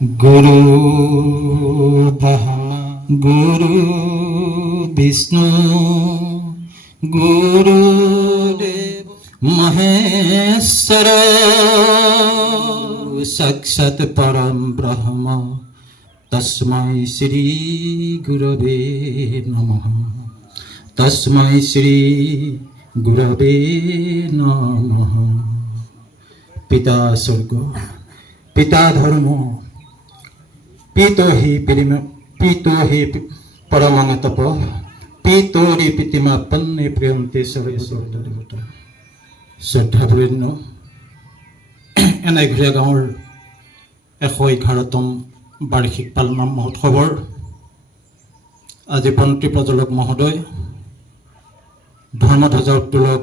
গুরু ব্রহ্মা গুরু বিষ্ণু গুরুদেব মহেশ্বর সাক্ষাৎ পরম ব্রহ্ম তস্मै শ্রী গুরবে নমঃ তস্मै শ্রী গুরবে নমঃ। পিতা স্বর্গ, পিতা ধর্ম, পিতো হি পরমং তপ, পিতরি পিতিমা পন্নে প্রিয়ন্তে সবে দেৱতা। শ্ৰদ্ধাবৰেণ্য, এনাইঘৰীয়া গাঁৱৰ 111তম বাৰ্ষিক পালনাম মহোৎসৱৰ আজি মন্ত্ৰী প্ৰজ্বলক মহোদয়, ধৰ্মধ্বজা উত্তোলক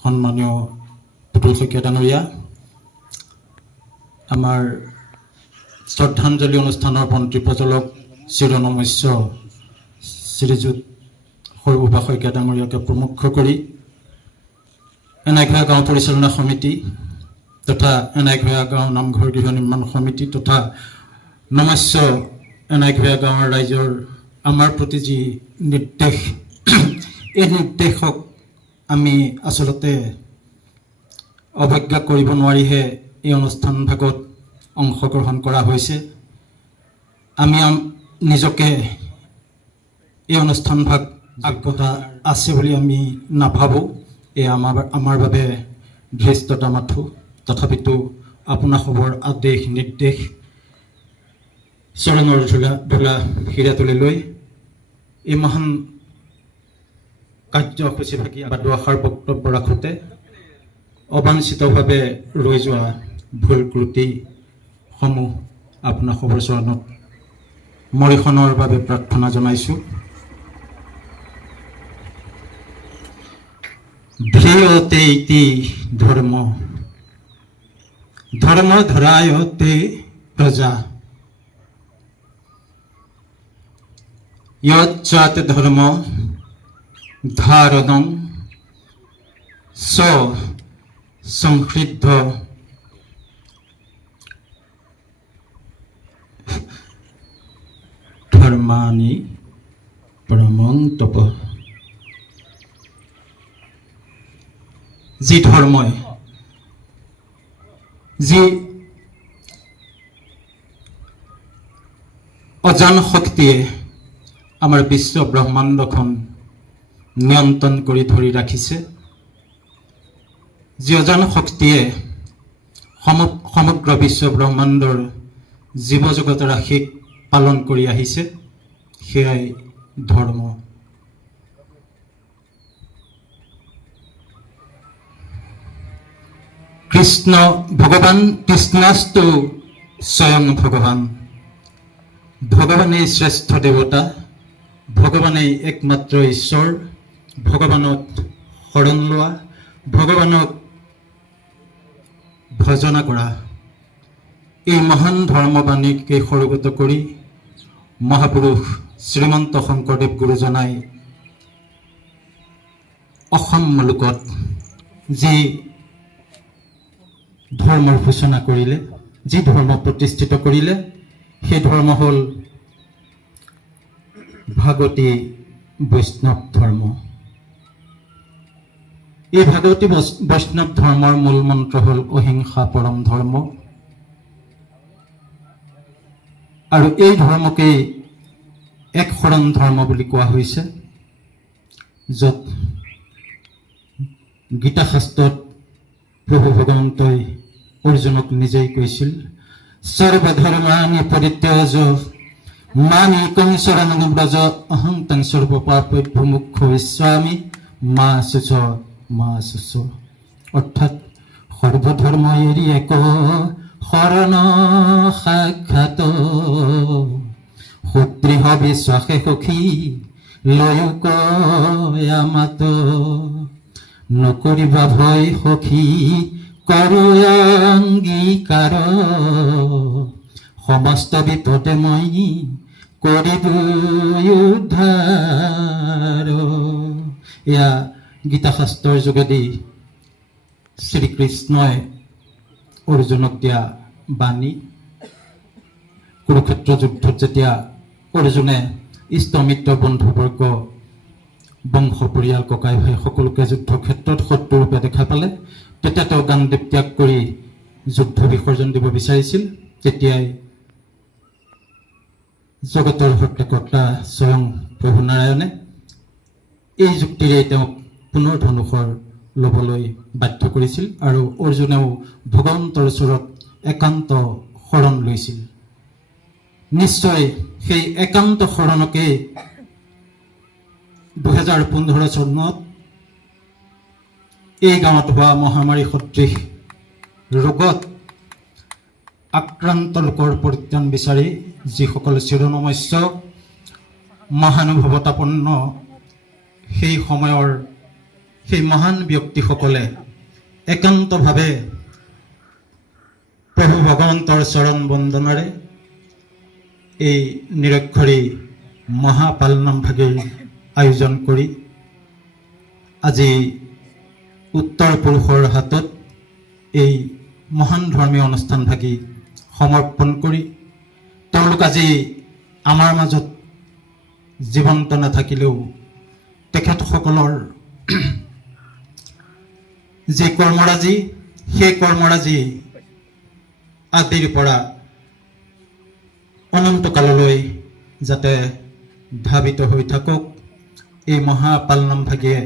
সন্মানীয় পুতুল শইকীয়া ডাঙৰীয়া, আমাৰ শ্ৰদ্ধাঞ্জলি অনুষ্ঠানৰ মন্ত্ৰী প্ৰজ্বলক চিৰনমস্য শ্ৰীযুত সৰ্বভূপা শইকীয়া ডাঙৰীয়াকে প্ৰমুখ কৰি এনাইঘৰীয়া গাঁও পৰিচালনা সমিতি তথা এনাইঘৰীয়া গাঁও নামঘৰ গৃহ নিৰ্মাণ সমিতি তথা নমস্য এনাইঘৰীয়া গাঁৱৰ ৰাইজৰ আমাৰ প্ৰতি যি নিৰ্দেশ, এই নিৰ্দেশক আমি আচলতে অৱজ্ঞা কৰিব নোৱাৰিহে এই অনুষ্ঠান ভাগত অংশগ্ৰহণ কৰা হৈছে। আমি নিজকে এই অনুষ্ঠান ভাগ আগ্ৰতা আছে বুলি আমি নাভাবোঁ। এয়া আমাৰ বাবে ধৃষ্টতা মাথো। তথাপিতো আপোনাসৱৰ আদেশ নিৰ্দেশ চৰণৰ ধূলা হীৰা তুলি লৈ এই মহান কাৰ্যসূচীভাগী দুআষাৰ বক্তব্য ৰাখোঁতে অবাঞ্ছিতভাৱে ৰৈ যোৱা ভুল ত্ৰুটিসমূহ আপোনাসৱৰ চৰণত মৰিশনৰ বাবে প্ৰাৰ্থনা জনাইছোঁ। ধ্ৰিয়তে ইতি ধৰ্ম, ধৰ্ম ধৰায়তে প্ৰজা, যচ্চাত ধৰ্ম ধাৰণং স সংহৃদ্ধ ধৰ্মাণি পৰমং তপ। যি ধৰ্মই, যি অজান শক্তিয়ে আমাৰ বিশ্ব ব্ৰহ্মাণ্ডখন নিয়ন্ত্ৰণ কৰি ধৰি ৰাখিছে, যি অজান শক্তিয়ে সমগ্ৰ বিশ্ব ব্ৰহ্মাণ্ডৰ জীৱ জগত ৰাশিক পালন কৰি আহিছে, সেয়াই ধৰ্ম। কৃষ্ণ ভগৱান কৃষ্ণাস্তু স্বয়ং ভগৱান। ভগৱানেই শ্ৰেষ্ঠ দেৱতা, ভগৱানেই একমাত্ৰ ঈশ্বৰ। ভগৱানক শৰণ লোৱা, ভগৱানক ভজনা কৰা, এই মহান ধৰ্মবাণীকে সৰুগত কৰি মহাপুৰুষ শ্ৰীমন্ত শংকৰদেৱ গুৰুজনাই অসম মুলুকত যি ধৰ্মৰ সূচনা কৰিলে, যি ধৰ্ম প্ৰতিষ্ঠিত কৰিলে, সেই ধৰ্ম হ'ল ভাগৱতী বৈষ্ণৱ ধৰ্ম। এই ভাগৱতী বৈষ্ণৱ ধৰ্মৰ মূল মন্ত্ৰ হ'ল অহিংসা পৰম ধৰ্ম। আৰু এই ধৰ্মকেই এক শৰণ ধৰ্ম বুলি কোৱা হৈছে, য'ত গীতা শাস্ত্ৰত প্ৰভু ভগৱন্তই অৰ্জুনক নিজেই কৈছিল, সৰ্বধৰ্মাণি পৰিত্যাজ মামেকং শৰণং ব্ৰজ অহং তং সৰ্বপাপেভ্যো মুখ্য বিস্বামি মা শুচ মা শুচ। অৰ্থাৎ সৰ্বধৰ্ম এৰি এক শৰণ সাক্ষাৎ, সুদৃঢ় বিশ্বাসে সখী লয় কয়া মাত। নকৰিবা ভয় সখী কৰো অংগীকাৰ, সমস্ত বিপদে মই কৰিব উদ্ধাৰ। এয়া গীতা শাস্ত্ৰৰ যোগেদি শ্ৰীকৃষ্ণই অৰ্জুনক দিয়া বাণী। কুৰুক্ষেত্ৰ যুদ্ধত যেতিয়া অৰ্জুনে ইষ্ট মিত্ৰ বন্ধুবৰ্গ বংশ পৰিয়াল ককাই ভাই সকলোকে যুদ্ধক্ষেত্ৰত শত্ৰুৰূপে দেখা পালে তেতিয়া তেওঁ গাণ্ডীৱ ত্যাগ কৰি যুদ্ধ বিসৰ্জন দিব বিচাৰিছিল। তেতিয়াই জগতৰ সৃষ্টিকৰ্তা স্বয়ং প্ৰভু নাৰায়ণে এই যুক্তিৰে তেওঁক পুনৰ ধনুষৰ ল'বলৈ বাধ্য কৰিছিল আৰু অৰ্জুনেও ভগৱন্তৰ ওচৰত একান্ত শৰণ লৈছিল। নিশ্চয় সেই একান্ত শৰণকে 2015 চনত এই গাঁৱত হোৱা মহামাৰী সদৃশ ৰোগত আক্ৰান্ত লোকৰ পৰিত্ৰাণ বিচাৰি যিসকল চিৰনমস্য মহানুভৱতাপন্ন সেই সময়ৰ সেই মহান ব্যক্তিসকলে একান্তভাৱে প্ৰভু ভগৱন্তৰ চৰণ বন্দনাৰে এই নিৰক্ষৰী মহাপালনাম ভাগিৰ আয়োজন কৰি আজি উত্তৰ পুৰুষৰ হাতত এই মহান ধৰ্মীয় অনুষ্ঠান ভাগি সমৰ্পণ কৰি তেওঁলোক আজি আমাৰ মাজত জীৱন্ত নাথাকিলেও তেখেতসকলৰ যে কৰ্মৰাজি সেই কৰ্মৰাজি আদিৰ পৰা অনন্তকাললৈ যাতে ধাবিত হৈ থাকক এই মহাপালনাম ভাগিয়ে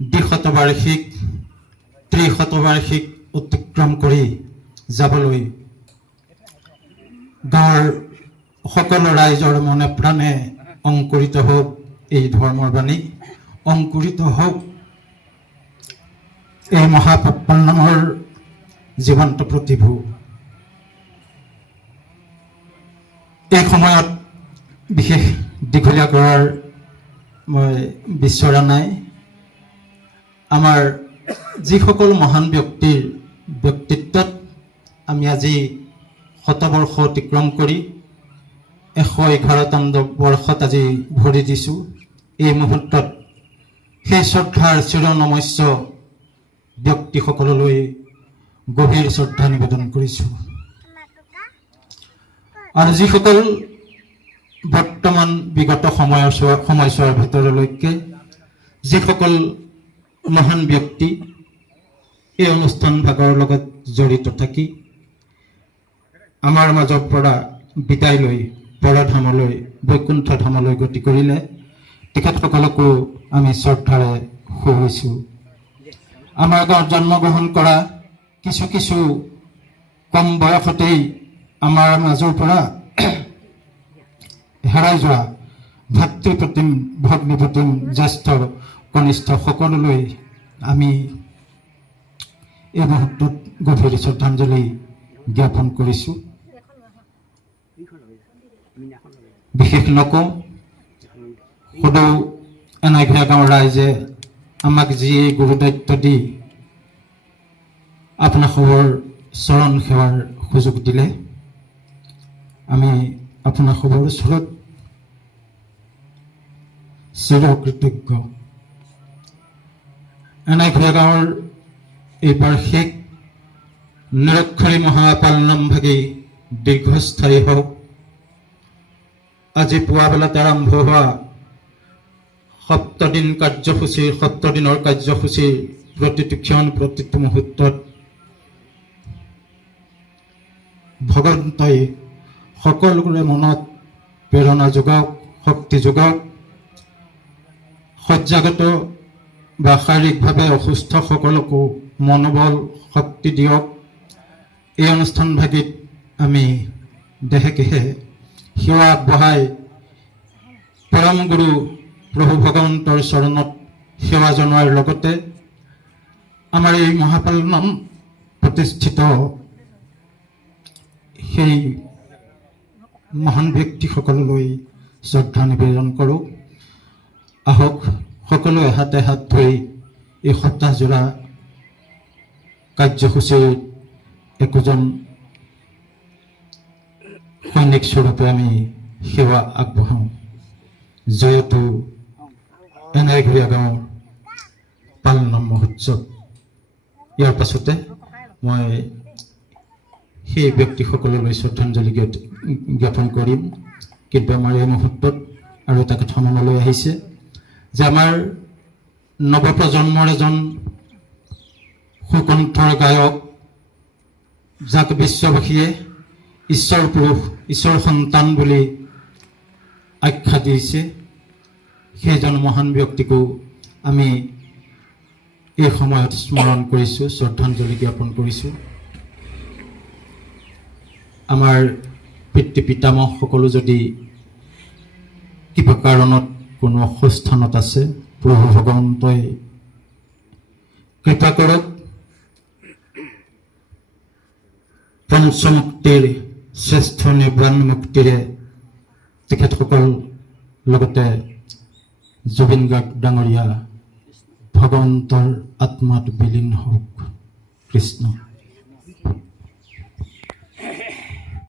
দ্বিশতবাৰ্ষিক ত্ৰিশতবাৰ্ষিক অতিক্ৰম কৰি যাবলৈ গাঁৱৰ সকলো ৰাইজৰ মনে প্ৰাণে অংকুৰিত হওক এই ধৰ্মৰ বাণী, অংকুৰিত হওক এই মহাপালনামৰ জীৱন্ত প্ৰতিভূ। এই সময়ত বিশেষ দীঘলীয়া কৰাৰ মই বিচৰা নাই। আমাৰ যিসকল মহান ব্যক্তিৰ ব্যক্তিত্বত আমি আজি শতবৰ্ষ অতিক্ৰম কৰি 111 বৰ্ষত আজি ভৰি দিছোঁ। এই মুহূৰ্তত সেই শ্ৰদ্ধাৰ চিৰনমস্য ব্যক্তিসকললৈ গভীৰ শ্ৰদ্ধা নিবেদন কৰিছোঁ। আৰু যিসকল বৰ্তমান বিগত সময়ছোৱাৰ ভিতৰলৈকে যিসকল মহান ব্যক্তি এই অনুষ্ঠান ভাগৰ লগত জড়িত থাকি আমাৰ মাজৰ পৰা বিদায় লৈ পৰধামলৈ বৈকুণ্ঠ ধামলৈ গতি কৰিলে তেখেতসকলকো আমি শ্ৰদ্ধাৰে শুৱইছোঁ। আমাৰ গাঁৱত জন্মগ্ৰহণ কৰা কিছু কিছু কম বয়সতেই আমাৰ মাজৰ পৰা হেৰাই যোৱা ভাতৃপ্ৰতিম ভগ্নীপ্ৰতিম জ্যেষ্ঠ কনিষ্ঠ সকলোলৈ আমি এই মুহূৰ্তত গভীৰ শ্ৰদ্ধাঞ্জলি জ্ঞাপন কৰিছোঁ। বিশেষ নকওঁ, সদৌ এনাইঘৰীয়া গাঁৱৰ ৰাইজে আমাক যি গুৰু দায়িত্ব দি আপোনাসৱৰ চৰণ সেৱাৰ সুযোগ দিলে আমি আপোনাসৱৰ ওচৰত চিৰকৃতজ্ঞ। এনাইঘৰীয়া গাঁৱৰ এই বাৰ্ষিক নিৰক্ষৰী মহাপালনাম ভাগি দীৰ্ঘস্থায়ী হওক। আজি পুৱাবেলাত আৰম্ভ হোৱা 7 দিনৰ কাৰ্যসূচীৰ প্ৰতিটো ক্ষণ প্ৰতিটো মুহূৰ্তত ভগৱন্তই সকলোৰে মনত প্ৰেৰণা যোগাওক, শক্তি যোগাওক। শয্যাগত বা শাৰীৰিকভাৱে অসুস্থ সকলকো মনোবল শক্তি দিয়ক। এই অনুষ্ঠান ভাগিত আমি দেহেকেহে সেৱা আগবঢ়াই পৰম গুৰু প্ৰভু ভগৱন্তৰ চৰণত সেৱা জনোৱাৰ লগতে আমাৰ এই মহাপালনাম প্ৰতিষ্ঠিত সেই মহান ব্যক্তিসকললৈ শ্ৰদ্ধা নিবেদন কৰোঁ। আহক সকলোৱে হাতে হাত ধৰি এই সপ্তাহজোৰা কাৰ্যসূচীৰ একোজন সৈনিক স্বৰূপে আমি সেৱা আগবঢ়াওঁ। জয়তু এনাইঘৰীয়া গাঁৱৰ পালনাম মহোৎসৱ। ইয়াৰ পাছতে মই সেই ব্যক্তিসকললৈ শ্ৰদ্ধাঞ্জলি জ্ঞাপন কৰিম। কিন্তু আমাৰ এই মুহূৰ্তত আৰু এটা কথা মনলৈ আহিছে যে আমাৰ নৱপ্ৰজন্মৰ এজন সুকণ্ঠৰ গায়ক, যাক বিশ্ববাসীয়ে ঈশ্বৰ পুৰুষ, ঈশ্বৰ সন্তান বুলি আখ্যা দিছে, সেইজন মহান ব্যক্তিকো আমি এই সময়ত স্মৰণ কৰিছোঁ, শ্ৰদ্ধাঞ্জলি জ্ঞাপন কৰিছোঁ। আমাৰ পিতৃ পিতামহসকলো যদি কিবা কাৰণত কোনো অসুস্থানত আছে, প্ৰভু ভগৱন্তই কৃপা কৰক। পঞ্চমুক্তিৰ শ্ৰেষ্ঠ নিৰ্বাণ মুক্তিৰে তেখেতসকল লগতে জুবিন গাৰ্গ ডাঙৰীয়া ভগৱন্তৰ আত্মাত বিলীন হওক। কৃষ্ণ।